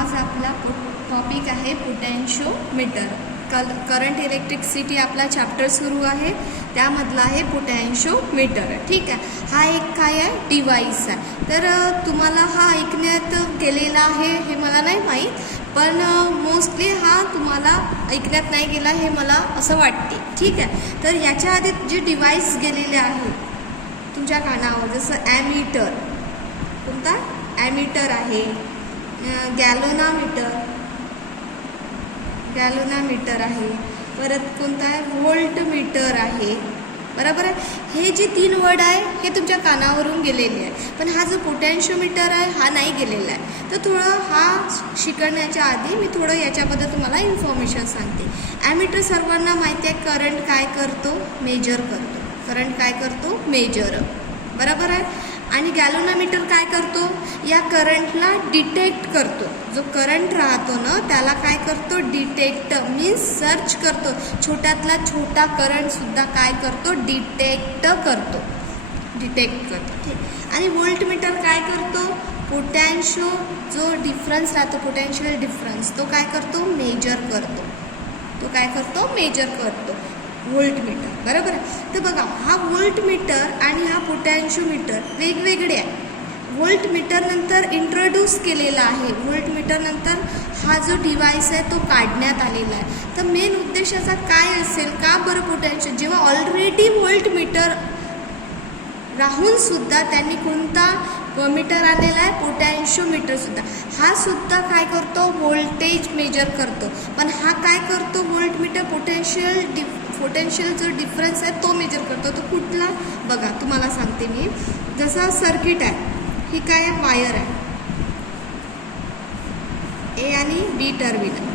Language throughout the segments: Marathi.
आज आपला टॉपिक आहे पोटॅन्शिओमीटर. करंट इलेक्ट्रिसिटी आपला चॅप्टर सुरू आहे, त्यामधला आहे पोटॅन्शिओमीटर. ठीक आहे. हा एक काय आहे, डिवाइस आहे. तर तुम्हाला हा ऐकण्यात गेलेला आहे हे मला नाही माहीत, पण मोस्टली हा तुम्हाला ऐकण्यात नाही गेला हे मला असं वाटते. ठीक आहे. तर याच्या आधी जे डिवाइस गेलेले आहे तुमच्या कानावर, जसं ॲमीटर, कोणता ॲमीटर आहे, गॅलोनामीटर आहे, परत कोणता आहे व्होल्टमीटर आहे. बरोबर आहे. हे जे 3 वर्ड आहे हे तुमच्या कानावरून गेलेले आहे, पण हा जो पोटॅन्शिओमीटर आहे हा नाही गेलेला आहे. तर थोडं हा शिकण्याच्या आधी मी थोडं याच्याबद्दल तुम्हाला इन्फॉर्मेशन सांगते. ॲमीटर सर्वांना माहिती आहे, करंट काय करतो, मेजर करतो. करंट काय करतो, मेजर. बरोबर आहे. आणि गॅलोनामीटर काय करतो, या करंटला डिटेक्ट करतो. जो करंट राहतो ना त्याला काय करतो, डिटेक्ट मीन्स सर्च करतो. छोट्यातला छोटा करंटसुद्धा काय करतो, डिटेक्ट करतो. ठीक. आणि व्होल्टमीटर काय करतो, पोटॅन्शिओ जो डिफरन्स राहतो, पोटॅन्शियल डिफरन्स, तो काय करतो, मेजर करतो. मेजर करतो व्होल्टमीटर. बरोबर आहे. तर बघा, हा व्होल्टमीटर आणि हा पोटॅन्शिओमीटर वेगवेगळे आहे. व्होल्टमीटर नंतर इंट्रोड्यूस केलेला आहे. व्होल्टमीटर नंतर हा जो डिव्हाइस आहे तो काढण्यात आलेला आहे. तर मेन उद्देशाचा काय असेल, का बरं पोटॅन्शियल, जेव्हा ऑलरेडी व्होल्टमीटर राहून सुद्धा त्यांनी कोणता मीटर आणलेला आहे, पोटॅन्शिओमीटरसुद्धा. हा सुद्धा काय करतो, व्होल्टेज मेजर करतो. पण हा काय करतो, व्होल्टमीटर पोटेन्शियल जो डिफरन्स आहे तो मेजर करतो. तो कुठला, बघा तुम्हाला सांगते मी. जसं सर्किट आहे, ही काय आहे, वायर आहे, ए आणि बी टर्मिनल.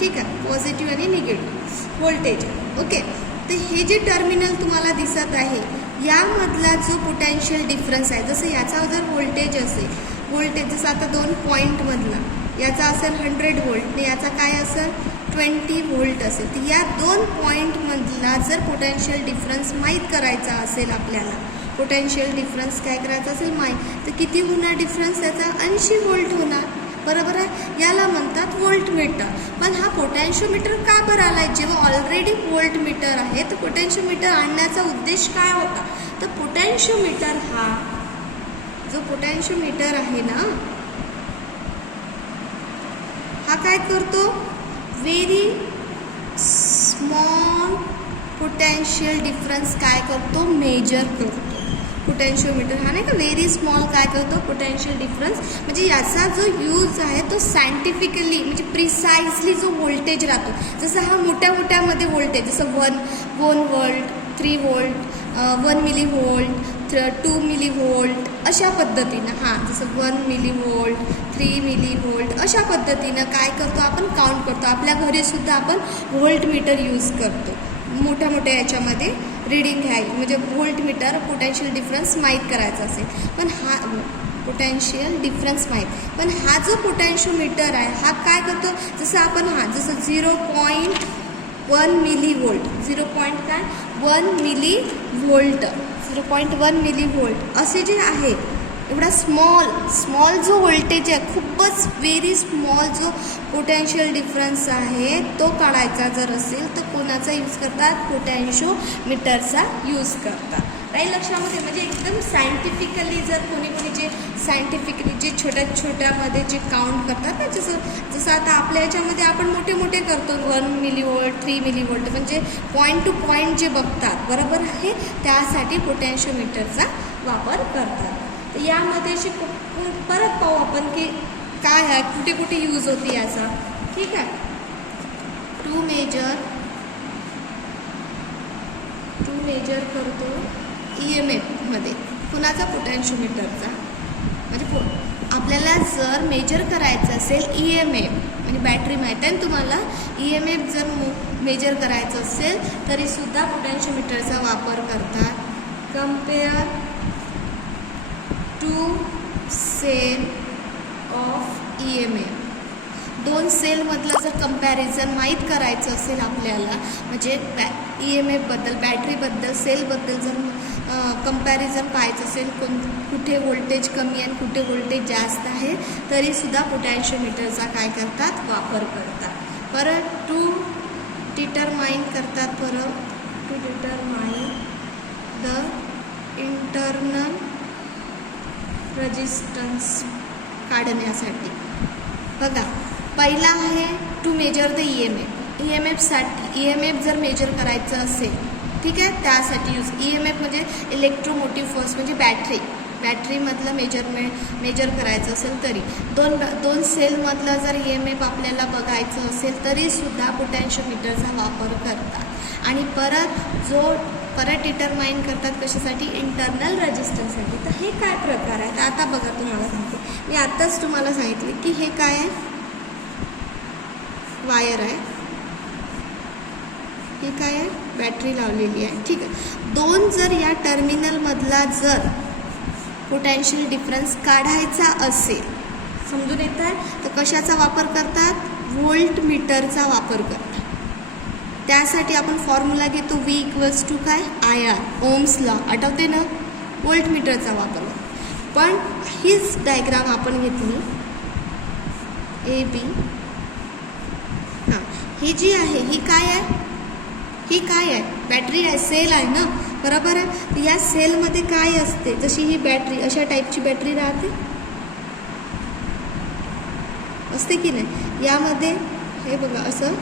ठीक आहे. पॉझिटिव्ह आणि निगेटिव्ह व्होल्टेज. ओके. तर हे जे टर्मिनल तुम्हाला दिसत आहे यामधला जो पोटॅन्शियल डिफरन्स आहे, जसं याचा जर व्होल्टेज असेल, जसं आता 2 पॉईंटमधला याचा असेल 100 व्होल्ट आणि याचा काय असेल 20 व्होल्ट असेल. तर या 2 पॉईंटमधला जर पोटॅन्शियल डिफरन्स माहीत करायचा असेल आपल्याला, पोटॅन्शियल डिफरन्स काय करायचा असेल माहीत, तर किती होणार डिफरन्स, याचा 80 व्होल्ट होणार. बरोबर आहे. याला म्हणतात व्होल्टमीटर. पण हा पोटॅन्शिओमीटर का बरं आला आहे, जेव्हा ऑलरेडी व्होल्टमीटर आहे तर पोटॅन्शिओमीटर आणण्याचा उद्देश काय होता. तर पोटॅन्शिओमीटर हा जो पोटॅन्शिओमीटर आहे ना, हा काय करतो, व्हेरी स्मॉल पोटॅन्शियल डिफरन्स काय करतो, मेजर करतो. पोटॅन्शिओमीटर हा नाही का, व्हेरी स्मॉल काय करतो, पोटॅन्शियल डिफरन्स. म्हणजे याचा जो यूज आहे तो सायंटिफिकली, म्हणजे प्रिसाइजली जो व्होल्टेज राहतो, जसं हा मोठ्यामध्ये व्होल्टेज, जसं 1 volt, 3 volt, 1 milli volt, 2 milli volt, अशा पद्धतीनं. हां, जसं 1 मिली व्होल्ट, 3 मिली व्होल्ट, अशा पद्धतीनं काय करतो आपण, काउंट करतो. आपल्या घरीसुद्धा आपण व्होल्टमीटर यूज करतो. मोठ्या याच्यामध्ये रीडिंग घ्यायची, म्हणजे व्होल्टमीटर पोटॅन्शियल डिफरन्स माहीत करायचा असेल. पण हा पोटॅन्शियल डिफरन्स माहीत, पण हा जो पोटॅन्शिओमीटर आहे हा काय करतो, जसं आपण जसं 0.1 milli volt, 0.1 milli volt, 0.1 milli volt असे जे आहे, एवढा स्मॉल जो व्होल्टेज आहे, खूपच व्हेरी स्मॉल जो पोटॅन्शियल डिफरन्स आहे तो काढायचा जर असेल तर कोणाचा यूज करतात, पोटॅन्शिओमीटरचा यूज करतात. काही लक्षामध्ये, म्हणजे एकदम सायंटिफिकली जर कोणी जे सायंटिफिकली जे छोट्यामध्ये जे काउंट करतात ना, जसं आता आपल्या याच्यामध्ये आपण मोठे करतो, 1 मिली व्होल्ट, 3 मिली व्होल्ट, म्हणजे पॉईंट टू पॉईंट जे बघतात. बरोबर आहे. त्यासाठी पोटॅन्शिओमीटरचा वापर करतात. तर यामध्ये अशी परत पाहू आपण की काय आहे, कुठे यूज होती याचा. ठीक आहे. टू मेजर करतो EMF मध्ये, कुणाचा, पोटॅन्शिओमीटरचा. म्हणजे आपल्याला जर मेजर करायचं असेल EMF, म्हणजे बॅटरी माहीत आहे ना तुम्हाला, EMF जर मेजर करायचं असेल तरीसुद्धा पोटॅन्शिओमीटरचा वापर करतात. Compare 2 cell of EMF. 2 सेलमधलं जर कंपॅरिझन माहीत करायचं असेल आपल्याला, म्हणजे EMF बद्दल, बॅटरीबद्दल, सेलबद्दल जर कंपॅरिझन पाहायचं असेल कुठे व्होल्टेज कमी आणि कुठे व्होल्टेज जास्त आहे, तरीसुद्धा पोटॅन्शिओमीटरचा काय करतात, वापर करतात. परत टू डिटरमाइन करतात, to determine the internal resistance काढण्यासाठी. बघा, पहिला आहे to measure the E M F जर मेजर करायचं असेल, ठीक आहे, त्यासाठी यूज EMF म्हणजे इलेक्ट्रोमोटिव्ह फोर्स, म्हणजे बॅटरीमधलं मेजर करायचं असेल तरी, दोन सेलमधलं जर EMF आपल्याला बघायचं असेल तरीसुद्धा पोटॅन्शिओमीटरचा वापर करतात. आणि परत डिटरमाइन करतात कशासाठी, इंटरनल रेजिस्टन्ससाठी. तर हे काय प्रकार आहेत आता बघा, तुम्हाला सांगते. मी आत्ताच तुम्हाला सांगितले की हे काय आहे, वायर आहे, ही काय आहे, बॅटरी लावलेली आहे, ठीक आहे. दोन जर या टर्मिनलमधला जर पोटॅन्शियल डिफरन्स काढायचा असेल, समजून येत आहे, तर कशाचा वापर करतात, व्होल्टमीटरचा वापर करतात. त्यासाठी आपण फॉर्म्युला घेतो V = काय, IR, ओम्स लॉ, आठवते ना, व्होल्टमीटरचा वापर. पण हीच डायग्राम आपण घेतली AB, हां, ही जी आहे ही काय आहे, ही काय आहे, बॅटरी आहे, सेल आहे ना, बरोबर आहे. या सेलमध्ये काय असते, जशी ही बॅटरी अशा टाईपची बॅटरी राहते, असते की नाही. यामध्ये हे बघा असं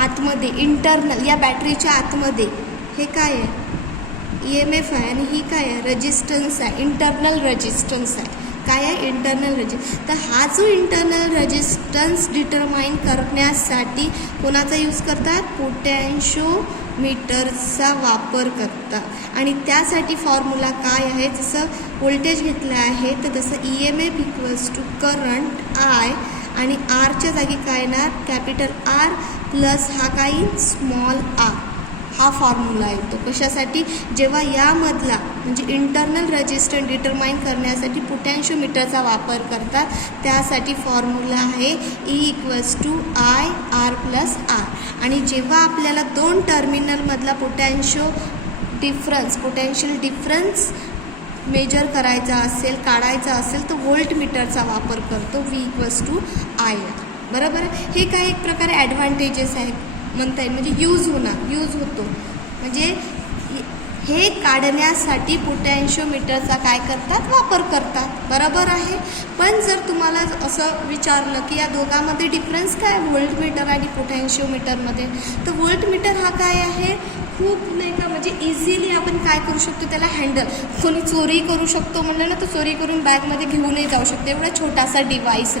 आतमध्ये इंटरनल, या बॅटरीच्या आतमध्ये हे काय आहे, EMF आहे, आणि ही काय आहे, रेजिस्टन्स आहे, इंटरनल रेजिस्टन्स आहे. काय आहे, इंटरनल तर हा जो इंटरनल रेजिस्टन्स डिटरमाइन करण्यासाठी कोणाचा यूज करतात, पोटॅन्शिओमीटरचा वापर करतात. आणि त्यासाठी फॉर्म्युला काय आहे, जसं व्होल्टेज घेतलं आहे तर तसं EMF = करंट I, आणि आरच्या जागी काय येणार, कॅपिटल R प्लस हा काही स्मॉल r, हा फॉर्म्युला येतो. कशासाठी, जेव्हा यामधला म्हणजे इंटरनल रेजिस्टन्स डिटरमाइन करण्यासाठी पोटॅन्शिओमीटरचा वापर करतात, त्यासाठी फॉर्म्युला आहे E = IR + R. आणि जेव्हा आपल्याला दोन टर्मिनलमधला पोटॅन्शियल डिफरन्स मेजर करायचा असेल, काढायचा असेल, तर व्होल्टमीटरचा वापर करतो, V = IR, बरोबर आहे. हे काय एक प्रकारे ॲडव्हान्टेजेस आहेत म्हणता येईल, म्हणजे यूज होतो, म्हणजे हे काढण्यासाठी पोटॅन्शिओमीटरचा काय करतात, वापर करतात, बरोबर आहे. पण जर तुम्हाला असं विचारलं की या दोघांमध्ये डिफरन्स काय, व्होल्टमीटर आणि पोटॅन्शिओमीटरमध्ये, तर व्होल्टमीटर हा काय आहे, खूप नाही का, म्हणजे इझिली आपण काय करू शकतो, त्याला हँडल, कोणी चोरी करू शकतो म्हणलं ना, तर चोरी करून बॅगमध्ये घेऊनही जाऊ शकतो, एवढा छोटासा डिव्हाइस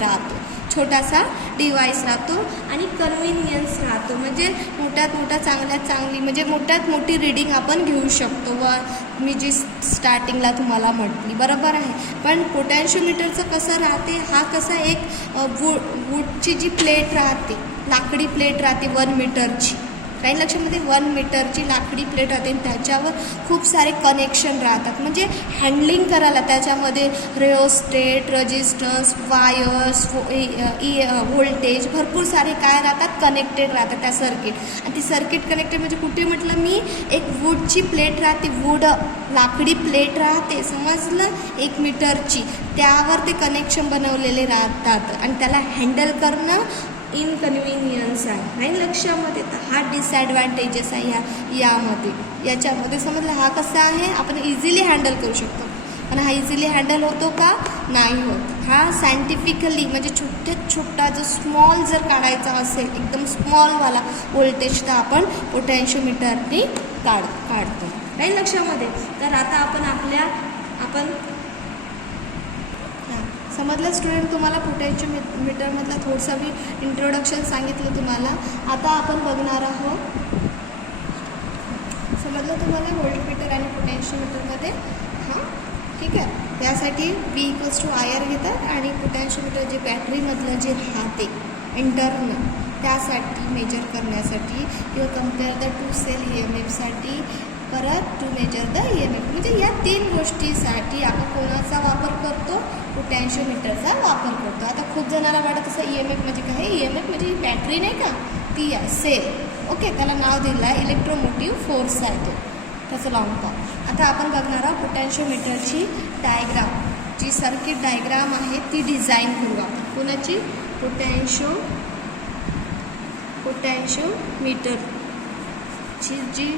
राहतो आणि कन्व्हिनियन्स राहतो, म्हणजे मोठ्यात मोठी रीडिंग आपण घेऊ शकतो. व मी जी स्टार्टिंगला तुम्हाला म्हटली, बरोबर आहे. पण पोटॅन्शिओमीटरचं कसं राहते, हा कसा एक वूडची जी प्लेट राहते, लाकडी प्लेट राहते 1 मीटरची, काही लक्षामध्ये 1 मीटरची लाकडी प्लेट राहते, आणि त्याच्यावर खूप सारे कनेक्शन राहतात, म्हणजे हँडलिंग करायला त्याच्यामध्ये रेओस्टेट, रजिस्टर्स, वायर्स, व्होल्टेज, भरपूर सारे काय राहतात, कनेक्टेड राहतात त्या सर्किट. आणि ती सर्किट कनेक्टेड म्हणजे कुठे म्हटलं मी, एक वूडची प्लेट राहते, लाकडी प्लेट राहते, समजलं, 1 मीटरची, त्यावर ते कनेक्शन बनवलेले राहतात, आणि त्याला हँडल करणं इनकन्व्हिनियन्स आहे, नाही लक्षामध्ये. तर हा डिसॲडव्हान्टेजेस आहे याच्यामध्ये, समजलं. हा कसा आहे, आपण इझिली हँडल करू शकतो, पण हा इझिली हँडल होतो का, नाही होत. हा सायंटिफिकली म्हणजे छोटा जो स्मॉल जर काढायचा असेल, एकदम स्मॉलवाला व्होल्टेज, तर आपण पोटॅन्शिओमीटरने काढतो, नाही लक्षामध्ये. तर आता आपण समजलं स्टुडंट, तुम्हाला पोटॅन्शिओमीटरमधला थोडंसं मी इंट्रोडक्शन सांगितलं तुम्हाला. आता आपण बघणार आहोत, समजलं तुम्हाला व्होल्टमीटर आणि पोटॅन्शिओमीटरमध्ये, हां, ठीक आहे. त्यासाठी V = IR घेतात, आणि पोटॅन्शिओमीटर जे बॅटरीमधलं जे राहते इंटरनल, त्यासाठी मेजर करण्यासाठी, किंवा कम्पेअर द 2 सेल EMFसाठी, परत टू मेजर द EMF, म्हणजे या 3 गोष्टीसाठी आपण कोणाचा वापर करतो, पोटॅन्शिओमीटरचा वापर करतो. आता खूप जणांना वाटत असं EMF म्हणजे काय, EMF म्हणजे बॅटरी नाही का, ती आहे सेल, ओके, त्याला नाव दिलं आहे इलेक्ट्रोमोटिव्ह फोर्स आहे तो, तसं लावून पाहू. आता आपण बघणार आहोत पोटॅन्शिओमीटरची डायग्राम, जी सर्किट डायग्राम आहे ती डिझाईन करू आपण. कोणाची? पोटॅन्शिओमीटरची जी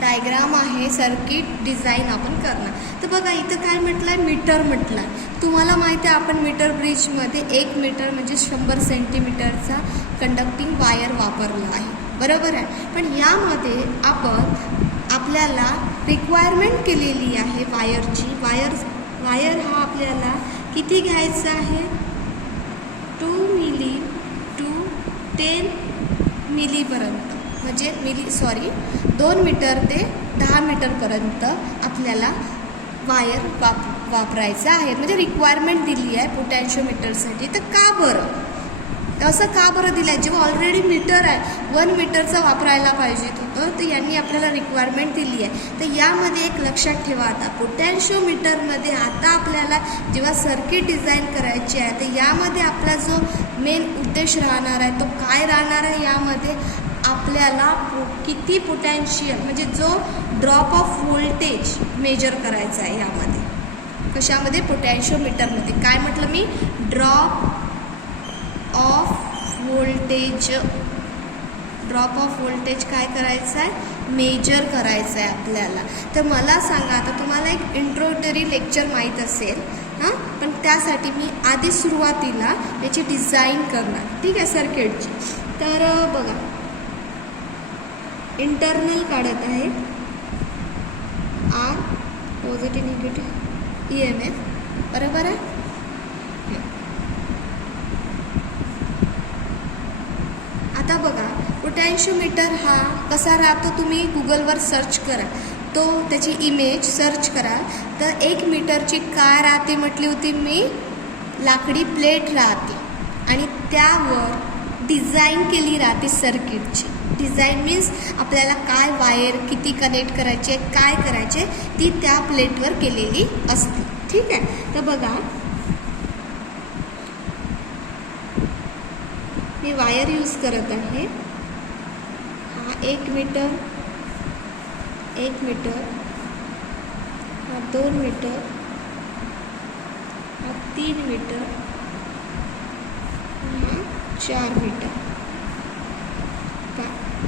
डायग्राम आहे सर्किट डिझाईन आपण करणार. तर बघा इथं काय म्हटलं आहे, मीटर म्हटलं आहे. तुम्हाला माहिती आहे आपण मीटर ब्रिजमध्ये 1 मीटर म्हणजे 100 सेंटीमीटरचा कंडक्टिंग वायर वापरला आहे, बरोबर आहे. पण यामध्ये आपल्याला रिक्वायरमेंट केलेली आहे वायरची. वायर हा आपल्याला किती घ्यायचा आहे, 2 मिली टू 10 मिलीपर्यंत, म्हणजे 2 मीटर ते 10 मीटरपर्यंत आपल्याला वायर वापरायचं आहे. म्हणजे रिक्वायरमेंट दिली आहे पोटॅन्शिओमीटरसाठी. तर का बरं असं का बरं दिलं आहे, जेव्हा ऑलरेडी मीटर आहे 1 मीटरचा वापरायला पाहिजे होतं, तर यांनी आपल्याला रिक्वायरमेंट दिली आहे. तर यामध्ये एक लक्षात ठेवा, आता पोटॅन्शिओमीटरमध्ये आता आपल्याला जेव्हा सर्किट डिझाईन करायची आहे तर यामध्ये आपला जो मेन उद्देश राहणार आहे तो काय राहणार आहे, यामध्ये आपल्याला किती पोटॅन्शियल म्हणजे जो ड्रॉप ऑफ व्होल्टेज मेजर करायचा आहे. यामध्ये कशामध्ये, पोटॅन्शिओमीटरमध्ये. काय म्हटलं मी, ड्रॉप ऑफ व्होल्टेज काय करायचं आहे, मेजर करायचं आहे आपल्याला. तर मला सांगा, आता तुम्हाला एक इंट्रोडक्टरी लेक्चर माहीत असेल हां, पण त्यासाठी मी आधी सुरुवातीला याची डिझाईन करणार, ठीक आहे, सर्किटची. तर बघा इंटरनल काढत आहे, आर पॉझिटिव्ह निगेटिव्ह EMF, बरोबर आहे. आता बघा पोटॅन्शिओमीटर हा कसा राहतो, तुम्ही गुगलवर सर्च करा, तो त्याची इमेज सर्च करा. तर 1 मीटरची काय राहते म्हटली होती मी, लाकडी प्लेट राहते आणि त्यावर डिझाईन केली राहते सर्किटची. डिझाईन मीन्स आपल्याला काय वायर किती कनेक्ट करायचे, काय करायचे, ती त्या प्लेटवर केलेली असते, ठीक आहे. तर बघा मी वायर यूज करत आहे. हा 1 मीटर, हा 2 मीटर, हा 3 मीटर, हा 4 मीटर.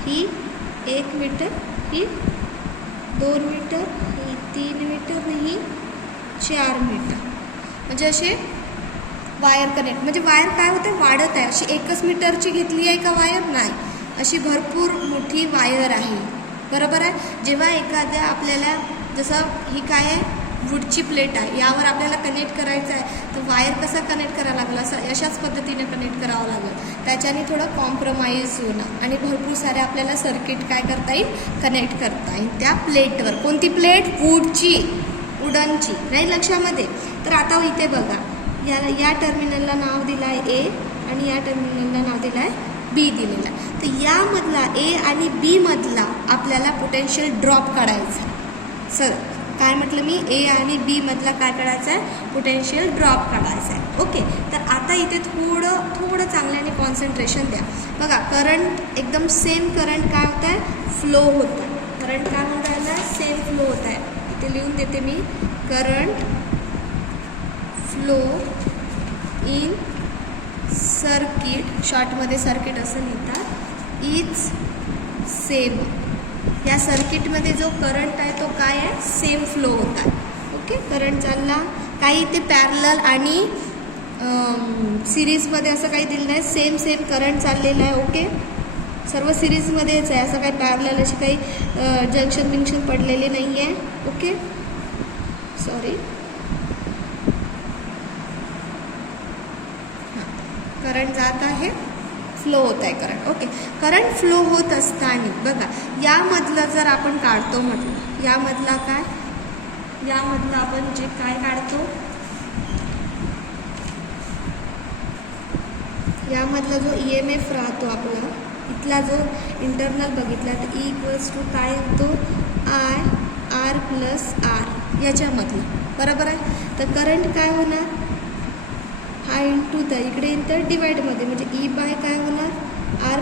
ही 1 मीटर, ही 2 मीटर, ही 3 मीटर, ही 4 मीटर. म्हणजे असे वायर कनेक्ट, म्हणजे वायर काय होते, वाढत आहे. अशी 1 मीटरची घेतली आहे का वायर, नाही, अशी भरपूर मोठी वायर आहे, बरोबर आहे. जेव्हा एखाद्या आपल्याला, जसं ही काय आहे, वूडची प्लेट आहे, यावर आपल्याला कनेक्ट करायचं आहे, तर वायर कसा कनेक्ट करावं लागलं, असं अशाच पद्धतीने कनेक्ट करावं लागलं. त्याच्याने थोडं कॉम्प्रोमाइज होणं आणि भरपूर सारे आपल्याला सर्किट काय करता येईल, कनेक्ट करता येईल त्या प्लेटवर. कोणती प्लेट, वूडची, वुडनची, नाही लक्षामध्ये. तर आता इथे बघा, या टर्मिनलला नाव दिलं आहे ए आणि या टर्मिनलला नाव दिलं आहे बी दिलेलं आहे. तर यामधला ए आणि बी मधला आपल्याला पोटेन्शियल ड्रॉप काढायचा. काय म्हटलं मी, ए आणि बी मधला काय काढायचा आहे, पोटेन्शियल ड्रॉप काढायचा आहे. ओके, तर आता इथे थोडं चांगल्याने कॉन्सन्ट्रेशन द्या. बघा करंट एकदम सेम करंट काय होत आहे, फ्लो होत आहे. करंट काय होत आहे, सेम फ्लो होत आहे. इथे लिहून देते मी, करंट फ्लो इन सर्किट, शॉर्टमध्ये सर्किट असं लिहितात, इज सेम. या सर्किटमध्ये जो करंट आहे तो काय आहे, सेम फ्लो होत आहे. ओके, करंट चालला, काही ते पॅरलल आणि सिरीजमध्ये असं काही दिलं नाही, सेम करंट चाललेलं आहे. ओके, सर्व सिरीजमध्येच आहे, असं काही पॅरलल अशी काही जंक्शन पडलेले नाही आहे. ओके, सॉरी, करंट जात आहे, फ्लो होत आहे करंट. ओके, करंट फ्लो होत असताना बघा यामधलं जर आपण काढतो म्हटलं, यामधला आपण जे काय काढतो, यामधला जो EMF राहतो आपला, इथला जो इंटरनल बघितला तर E = काय येतो, IR+R याच्यामधलं, बरोबर आहे. तर करंट काय होणार, हा इंटू द इकडे तर डिवाइडमध्ये, म्हणजे E बाय काय होणार, R+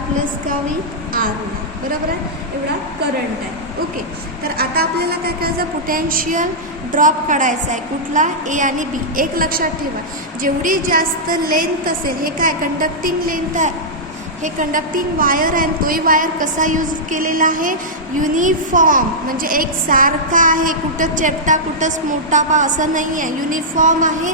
का होईल, R होणार. बरोबर आहे, एवढा करंट आहे. ओके, तर आता आपल्याला काय करायचं, पोटेन्शियल ड्रॉप काढायचा आहे. कुठला, ए आणि बी. एक लक्षात ठेवा, जेवढी जास्त लेंथ असेल, हे काय कंडक्टिंग लेंथ आहे, हे कंडक्टिंग वायर आहे. तोही वायर कसा यूज केलेला आहे, युनिफॉर्म, म्हणजे एक सारखा आहे, कुठं चेपटा कुठंच मोठा पा असं नाही आहे, युनिफॉर्म आहे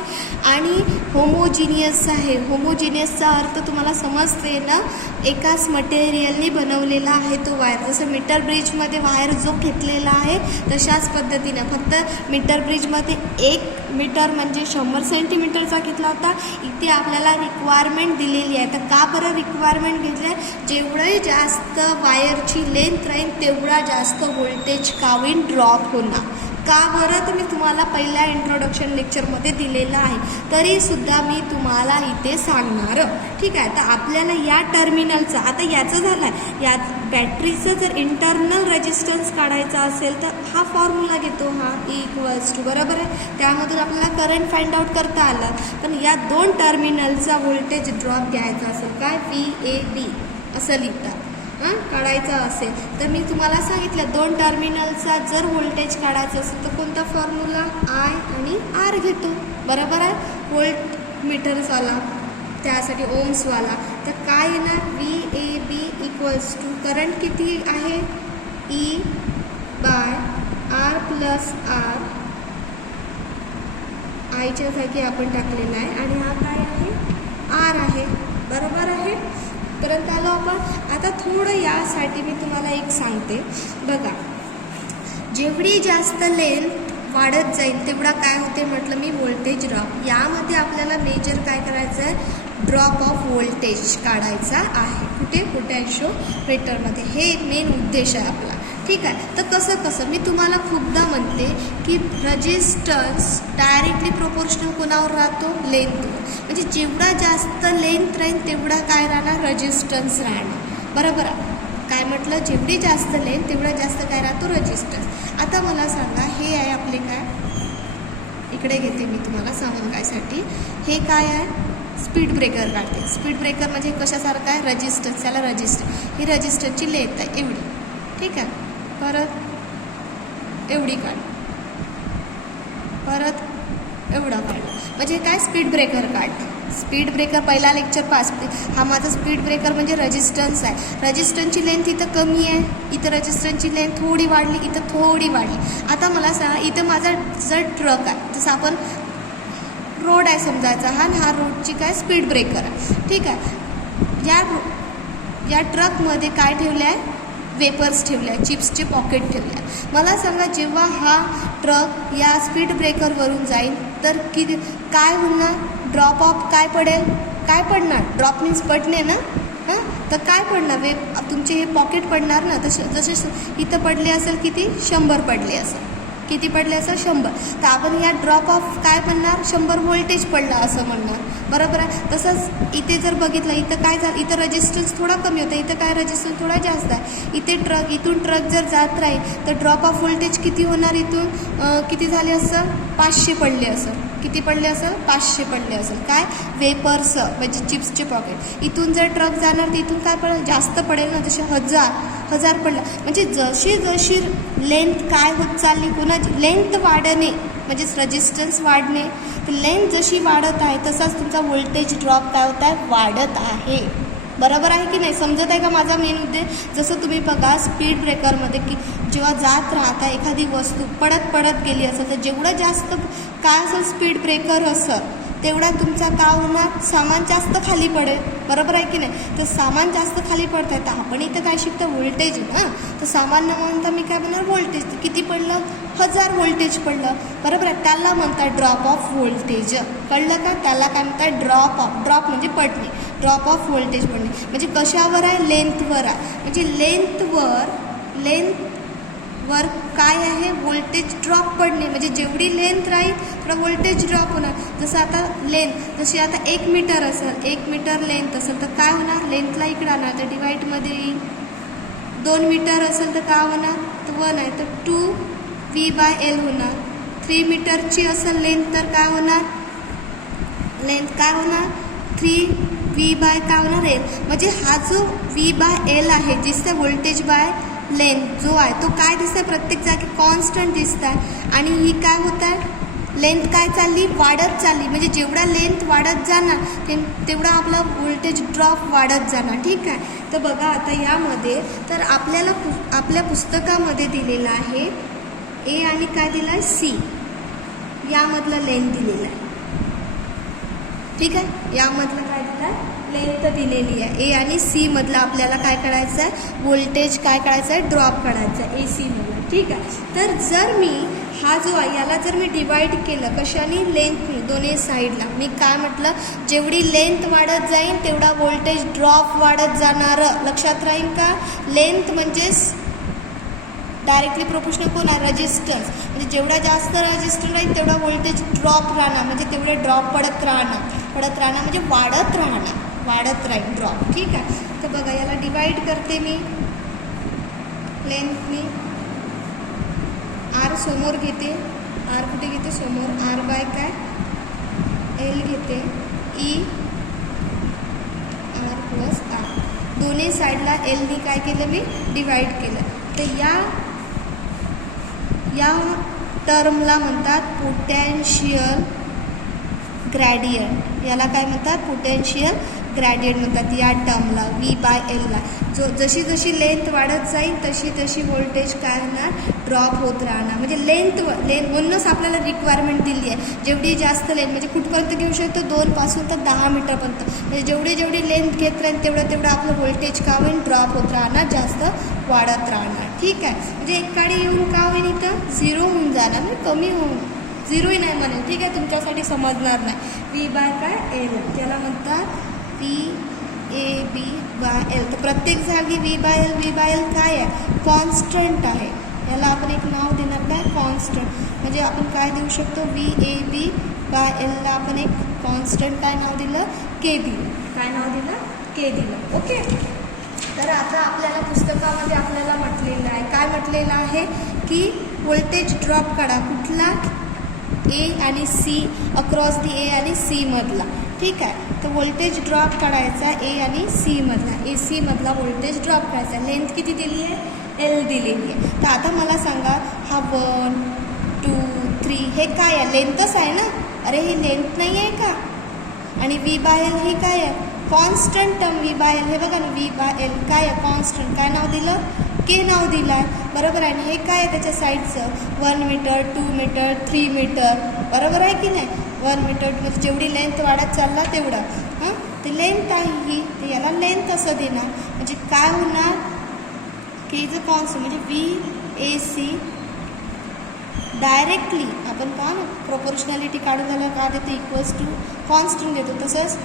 आणि होमोजिनियस आहे. होमोजिनियसचा अर्थ तुम्हाला समजते ना, एकाच मटेरियलनी बनवलेला आहे तो वायर. जसं मीटर ब्रिजमध्ये वायर जो घेतलेला आहे तशाच पद्धतीनं, फक्त मीटर ब्रिजमध्ये 1 मीटर म्हणजे 100 सेंटीमीटरचा घेतला होता, इथे आपल्याला रिक्वायरमेंट दिलेली आहे. तर का बरं रिक्वायरमेंट घेतलं आहे, जेवढं जास्त वायरची लेंथ राहील तेवढा जास्त व्होल्टेज कावीन ड्रॉप होणार. का बरं, तर मी तुम्हाला पहिल्या इंट्रोडक्शन लेक्चरमध्ये दिलेलं आहे, तरीसुद्धा मी तुम्हाला इथे सांगणार. ठीक आहे, तर आपल्याला या टर्मिनलचा, आता याचं झालं आहे, या बॅटरीचं जर इंटरनल रेजिस्टन्स काढायचा असेल तर हा फॉर्म्युला घेतो, हा E=, बरोबर आहे, त्यामधून आपल्याला करंट फाइंड आउट करता आलं. पण या 2 टर्मिनलचा व्होल्टेज ड्रॉप घ्यायचा असेल, काय, VAB असं लिहितात. काढायचा असेल तर मी तुम्हाला सांगितलं 2 टर्मिनलचा जर व्होल्टेज काढायचं असेल तर कोणता फॉर्म्युला, I आणि R घेतो, बरोबर आहे, व्होल्ट मीटर्सवाला, त्यासाठी ओम्सवाला. तर काय येणार, VAB = करंट किती आहे, E/R + R, आयच्या जागी आपण टाकलेला आहे, आणि हा काय आहे, R आहे, बरोबर आहे. परत आलो आपण. आता थोडं यासाठी मी तुम्हाला एक सांगते बघा, जेवढी जास्त लेंथ वाढत जाईल तेवढा काय होते म्हटलं मी, व्होल्टेज ड्रॉप. यामध्ये आपल्याला मेजर काय करायचं आहे, ड्रॉप ऑफ व्होल्टेज काढायचा आहे. कुठे, पोटॅन्शिओमीटरमध्ये. हे एक मेन उद्देश आहे आपला. ठीक आहे, तर कसं मी तुम्हाला खूपदा म्हणते की रेजिस्टन्स डायरेक्टली प्रोपोर्शनल कोणावर राहतो, लेंथवर. म्हणजे जेवढा जास्त लेंथ राहील तेवढा काय राहणार, रेजिस्टन्स राहणार, बरोबर आहे. काय म्हटलं, जेवढी जास्त लेंथ तेवढा जास्त काय राहतो, रेजिस्टन्स. आता मला सांगा, हे आहे आपले काय, इकडे घेते मी तुम्हाला सांगायसाठी, हे काय आहे, स्पीड ब्रेकर काढते. स्पीड ब्रेकर म्हणजे कशासारखं आहे, रेजिस्टन्स, त्याला रजिस्टर, ही रजिस्टरची लेंथ आहे एवढी. ठीक आहे, परत एवढी काढ, परत एवढा काढ, म्हणजे काय, स्पीड ब्रेकर काढ. स्पीड ब्रेकर पहिला लेक्चर पास, हा माझा स्पीड ब्रेकर म्हणजे रेजिस्टन्स आहे. रेजिस्टन्सची लेंथ इथं कमी आहे, इथं रेजिस्टन्सची लेंथ थोडी वाढली, इथं थोडी वाढली. आता मला सांगा, इथं माझा जर ट्रक आहे, जसं आपण रोड आहे समजायचा हा, आणि हा रोडची काय स्पीड ब्रेकर आहे. ठीक आहे, या ट्रकमध्ये काय ठेवलं आहे, वेपर्स ठेवले आहे, चिप्सचे पॉकेट ठेवले आहे. मला सांगा, जेव्हा हा ट्रक या स्पीड ब्रेकरवरून जाईल तर काय होणार, ड्रॉप ऑफ काय पडेल, काय पडणार, ड्रॉप मीन्स पडणे ना, हां, तर काय पडणार, तुमचे हे पॉकेट पडणार ना. जसे इथं पडले असेल किती, 100 पडले असेल, किती पडले असेल, 100. तर आपण या ड्रॉप ऑफ काय म्हणणार, 100 व्होल्टेज पडला असं म्हणणार, बरोबर आहे. तसंच इथे जर बघितलं, इथं काय झालं, इथं रेजिस्टन्स थोडा कमी होता, इथं काय रेजिस्टन्स थोडा जास्त आहे. इथून ट्रक जर जात राहील तर ड्रॉप ऑफ व्होल्टेज किती होणार, इथून किती झाले असं, 500 पडले असं, किती पडले असेल, 500 पडले असेल. काय, वेपर्स म्हणजे चिप्सचे पॉकेट. इथून जर ट्रक जाणार तर इथून काय पडेल, जास्त पडेल ना, जसे 1000 पडलं. म्हणजे जशी लेंथ काय होत चालली, कोणाची लेंथ वाढणे म्हणजेच रेजिस्टन्स वाढणे, तर लेंथ जशी वाढत आहे तसाच तुमचा व्होल्टेज ड्रॉप काय होत आहे, वाढत आहे, बरोबर आहे की नाही. समजत आहे का माझा मेन उद्देश. जसं तुम्ही बघा स्पीड ब्रेकरमध्ये की जेव्हा जात राहता एखादी वस्तू पडत गेली असेल तर जेवढं जास्त काय असेल स्पीड ब्रेकर असेल तेवढा तुमचा का होणार, सामान जास्त खाली पडेल, बरोबर आहे की नाही. तर सामान जास्त खाली पडत आहे, तर आपण इथं काय शिकतो, व्होल्टेज ना. तर सामान न म्हणता मी काय म्हणणार, व्होल्टेज. तर किती पडलं, 1000 व्होल्टेज पडलं, बरोबर आहे. त्याला म्हणतात ड्रॉप ऑफ व्होल्टेज, कळलं का. त्याला काय म्हणतात, ड्रॉप म्हणजे पडणे, ड्रॉप ऑफ व्होल्टेज पडणे. म्हणजे कशावर आहे, लेंथवर आहे. म्हणजे लेंथवर काय आहे, व्होल्टेज ड्रॉप पडणे. म्हणजे जेवढी लेंथ राहील थोडं व्होल्टेज ड्रॉप होणार. जसं आता लेंथ, जशी आता 1 मीटर असेल, 1 मीटर लेंथ असेल तर काय होणार, लेंथला इकडं आणणार तर डिवाईडमध्ये येईल. 2 मीटर असेल तर काय होणार, तर 1 आहे तर 2V/L होणार. 3 मीटरची असेल लेंथ तर काय होणार, लेंथ काय होणार 3V काय होणार एल, म्हणजे हा जो V/L आहे दिसतंय व्होल्टेज बाय लेंथ जो आहे तो काय दिसतंय प्रत्येक जागी कॉन्स्टंट दिसत आहे. आणि ही काय होत आहे लेंथ काय चालली वाढत चालली, म्हणजे जेवढा लेंथ वाढत जाणार तेवढा आपला व्होल्टेज ड्रॉप वाढत जाणार. ठीक आहे. तर बघा आता यामध्ये तर आपल्याला आपल्या पुस्तकामध्ये दिलेलं आहे ए आणि काय दिलं आहे सी, यामधलं लेंथ दिलेलं आहे. ठीक आहे. यामधलं काय दिलं आहे लेंथ दिलेली आहे. ए आणि सी मधलं आपल्याला काय करायचं आहे व्होल्टेज काय करायचं आहे ड्रॉप काढायचा आहे ए सी मधला. ठीक आहे. तर जर मी हा जो आहे याला जर मी डिवाईड केलं कशाने लेंथनी दोन्ही साईडला, मी काय म्हटलं जेवढी लेंथ वाढत जाईल तेवढा व्होल्टेज ड्रॉप वाढत जाणार. लक्षात राहील का. लेंथ म्हणजेच डायरेक्टली प्रोपोर्शनल कोण आहे रेजिस्टन्स, म्हणजे जेवढा जास्त रेजिस्टन्स राहील तेवढा व्होल्टेज ड्रॉप राहणार, म्हणजे तेवढे ड्रॉप पडत राहणार म्हणजे वाढत राहील ड्रॉप. ठीक आहे. तर बघा याला डिवाईड करते मी लेंथनी, आर समोर घेते, आर कुठे घेते समोर, आर बाय काय एल घेते, ई आर प्लस आर, दोन्ही साईडला एलनी काय केलं मी डिवाईड केलं. तर या टर्मला म्हणतात पोटॅन्शियल ग्रॅडियंट, याला काय म्हणतात पोटॅन्शियल ग्रॅडियंट म्हणतात या टर्मला V/Lला. जशी जशी लेंथ वाढत जाईल तशी व्होल्टेज काय होणार ड्रॉप होत राहणार, म्हणजे लेंथ म्हणूनच आपल्याला रिक्वायरमेंट दिली आहे जेवढी जास्त लेंथ, म्हणजे कुठपर्यंत घेऊ शकतो 2 पासून तर 10 मीटरपर्यंत, म्हणजे जेवढी लेंथ घेत राहील तेवढं आपलं व्होल्टेज का होईल ड्रॉप होत राहणार, जास्त वाढत राहणार. ठीक आहे. म्हणजे एकाकडे येऊन का होईल इथं 0 होऊन जाणार, म्हणजे कमी होऊन 0ही नाही म्हणेल. ठीक आहे. तुमच्यासाठी समजणार नाही. V/L त्याला म्हणतात VAB/L. तर प्रत्येक जागी V/L काय आहे कॉन्स्टंट आहे. याला आपण एक नाव देणार काय कॉन्स्टंट, म्हणजे आपण काय देऊ शकतो VAB/Lला आपण एक कॉन्स्टंट काय नाव दिलं K दिलं. काय नाव दिलं K दिलं. ओके. तर आता आपल्याला पुस्तकामध्ये आपल्याला म्हटलेलं आहे काय म्हटलेलं आहे की व्होल्टेज ड्रॉप काढा कुठला ए आणि सी अक्रॉस दी ए आणि सी मधला. ठीक आहे. तर व्होल्टेज ड्रॉप काढायचा ए आणि सी मधला, ए सी मधला व्होल्टेज ड्रॉप करायचा. लेंथ किती दिली आहे एल दिलेली आहे. तर आता मला सांगा हा 1 2 3 हे काय आहे लेंथच आहे ना, अरे ही लेंथ नाही आहे का. आणि V/L ही काय आहे कॉन्स्टंट टर्म V/L, हे बघा ना V/L काय आहे कॉन्स्टंट, काय नाव दिलं K नाव दिलं आहे बरोबर आहे. आणि हे काय आहे त्याच्या साईडचं 1 मीटर 2 मीटर 3 मीटर बरोबर आहे की नाही. 1 मीटर म्हणजे जेवढी लेंथ वाढत चालला तेवढा ते लेंथ आहे ही, तर याला लेंथ असं देणार, म्हणजे काय होणार Kचं कॉन्स्टंट म्हणजे VAC डायरेक्टली आपण पहा ना प्रोपोर्शनॅलिटी काढून झालं का देतो इक्वल्स टू कॉन्स्टंट देतो. तसंच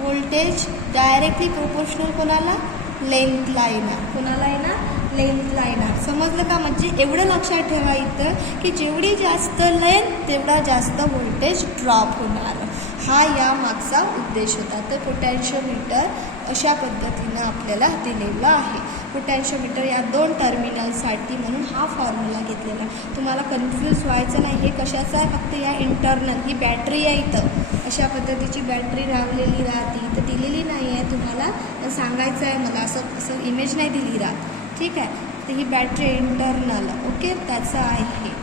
व्होल्टेज डायरेक्टली प्रोपोर्शनल कोणाला लेंथला येणार, कोणाला येणार लेंथला येणार. समजलं का. म्हणजे एवढं लक्षात ठेवा इथं की जेवढी जास्त लेंथ तेवढा जास्त व्होल्टेज ड्रॉप होणार, हा या मागचा उद्देश होता. तर पोटॅन्शियोमीटर अशा पद्धतीनं आपल्याला दिलेलं आहे. पोटॅन्शियोमीटर या 2 टर्मिनलसाठी म्हणून हा फॉर्म्युला घेतलेला. तुम्हाला कन्फ्यूज व्हायचं नाही हे कशाचं आहे, फक्त या इंटरनल ही बॅटरी आहे इथं अशा पद्धतीची बॅटरी लावलेली राहते, इथं दिलेली नाही आहे तुम्हाला, तर सांगायचं आहे मला असं इमेज नाही दिली राहत. ठीक आहे. तर ही बॅटरी इंटरनल ओके त्याचं आहे हे.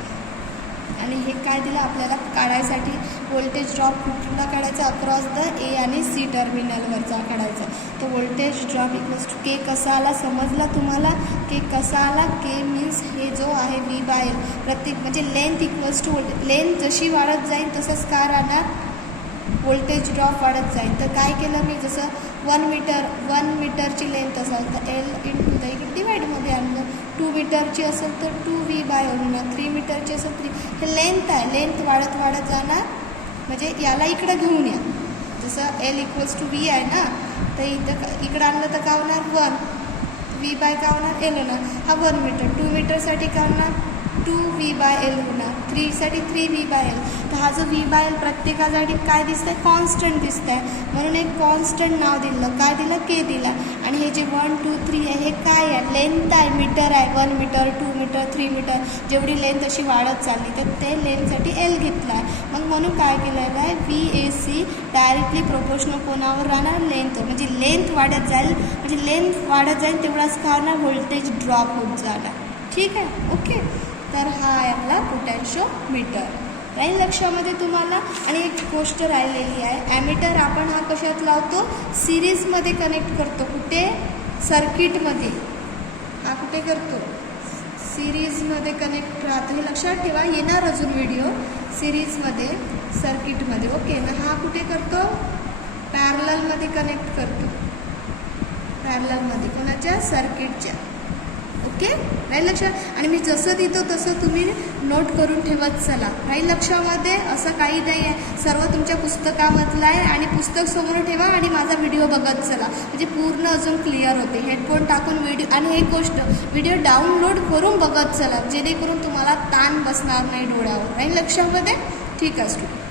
आणि हे काय दिलं आपल्याला काढायसाठी व्होल्टेज ड्रॉप कुठला काढायचा अक्रॉस द ए आणि सी टर्मिनलवरचा काढायचा. तर voltage drop equals to K कसा आला समजला तुम्हाला. K कसा आला K मीन्स हे जो आहे V/L प्रत्येक म्हणजे length equals to voltage, length जशी वाढत जाईल तसंच काय राहणार व्होल्टेज ड्रॉप वाढत जाईल. तर काय केलं मी जसं 1 मीटरची लेंथ असेल तर L इंटू द इकडे डिवाईडमध्ये आणलं, 2 मीटरची असेल तर 2V/L होणार, 3 मीटरची असेल 3. हे लेंथ आहे, लेंथ वाढत जाणार, म्हणजे याला इकडं घेऊन या जसं L इक्वल्स टू V आहे ना, तर इकडं आणलं तर काय होणार 1 V/काय होणार L होणार. हा 1 मीटर 2 मीटरसाठी काय होणार 2V/L होणार. 3साठी 3V/L. तर हा जो V/L प्रत्येकासाठी काय दिसतंय, कॉन्स्टंट दिसतंय, म्हणून एक कॉन्स्टंट नाव दिलं. काय दिलं, के दिला. आणि हे जे 1 2 3 आहे हे काय आहे, लेंथ आहे, मीटर आहे. 1 मीटर, 2 मीटर, 3 मीटर, जेवढी लेंथ अशी वाढत चालली तर ते लेंथसाठी L घेतला आहे. मग म्हणून काय केलेलं आहे, VAC डायरेक्टली प्रोपोर्शनल कोणावर राहणार, लेंथ. म्हणजे लेंथ वाढत जाईल, म्हणजे लेंथ वाढत जाईल तेवढाच काय होणार, व्होल्टेज ड्रॉप होत जाणार. ठीक आहे, ओके. तर हा आहे आपला पोटॅन्शिओमीटर. राहील लक्षामध्ये तुम्हाला. आणि एक गोष्ट राहिलेली आहे, ॲमीटर आपण हा कशात लावतो, सिरीजमध्ये कनेक्ट करतो. कुठे, सर्किटमध्ये. हा कुठे करतो, सिरीजमध्ये कनेक्ट राहतो. हे लक्षात ठेवा, येणार अजून व्हिडिओ. सिरीजमध्ये, सर्किटमध्ये. ओके ना. हा कुठे करतो, पॅरललमध्ये कनेक्ट करतो. पॅरललमध्ये कोणाच्या, सर्किटच्या. ओके, राहील लक्षात. आणि मी जसं देतो तसं तुम्ही नोट करून ठेवत चला. राहील लक्षामध्ये. असं काही नाही आहे, सर्व तुमच्या पुस्तकामधलं आहे. आणि पुस्तक समोर ठेवा आणि माझा व्हिडिओ बघत चला, म्हणजे पूर्ण अजून क्लिअर होते. हेडफोन टाकून व्हिडिओ. आणि एक गोष्ट, व्हिडिओ डाउनलोड करून बघत चला, जेणेकरून तुम्हाला ताण बसणार नाही डोळ्यावर. राहील लक्षामध्ये. ठीक आहे स्टुडंट.